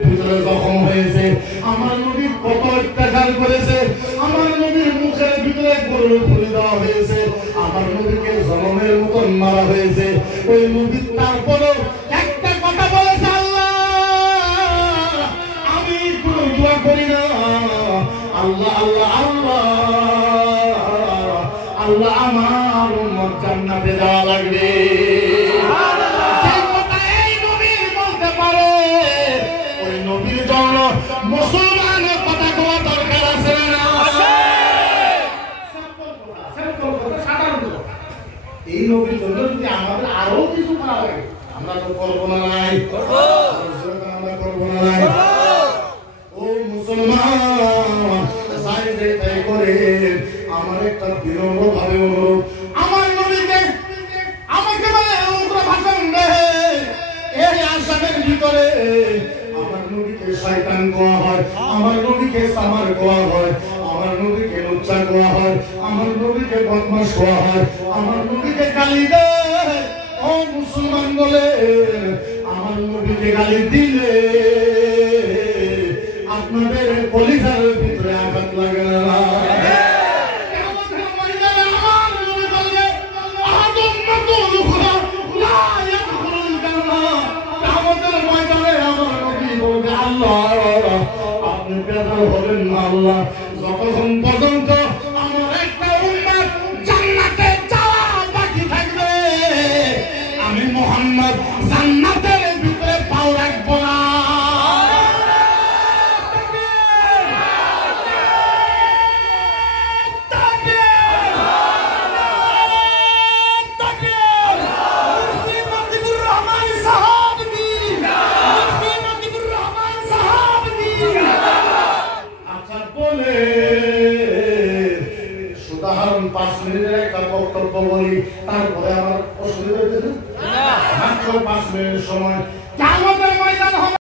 ভিতরে জখম হয়েছে, আমার নবী কত অত্যাচার করেছে, আমার নবীর মুখের ভিতরে গরুর ফুলি দেওয়া হয়েছে, আমার নবীকে জনমের মতন মারা হয়েছে। ওই নবী তারপরে একটা কথা বলেছে, আল্লাহ আমি কোনো দোয়া করি না, আল্লাহ আল্লাহ আল্লাহ আল্লাহ আমার উম্মত জান্নাতে যাওয়া লাগবে। মুসলমানের কথা কোয়া দরকার আছে না? এই নবীর জন্য যদি আমাদের আরো কিছু করা লাগে, আমরা তো করবো না নাই? আমরা করবো না নাই? ও মুসলমান, তাই করে আমার একটা বিনম্র ভাবে অনুরোধ, আমার নবীকে আমাকে বলে উগ্র ভাষণ দেয়, এই আশাদের ভিতরে আমার নবীকে শয়তান কোয়া হয়, আমার নবীকে সামার কোয়া হয়, আমার নবীকে লুচ্চা কোয়া হয়, আমার নবীকে বদমাশ কোয়া হয়, আমার নবীকে গালি দেয়। ও মুসলমান বলে আমার নবীকে গালি দিলে আপনাদের কলিজার ভিতরে আঘাত লাগে না? আপনি বেজার হবেন না আল্লাহ, যতক্ষণ পর্যন্ত আমার একটা উম্মত জান্নাতে যাওয়া বাকি থাকবে, আমি মুহাম্মদ জান্নাতের ভিতরে পাও রাখবো না। উদাহরণ 5 মিনিটের একটা বক্তব্য বলি, তারপরে আমার অসুবিধা হয়েছে না, মাত্র 5 মিনিট সময়।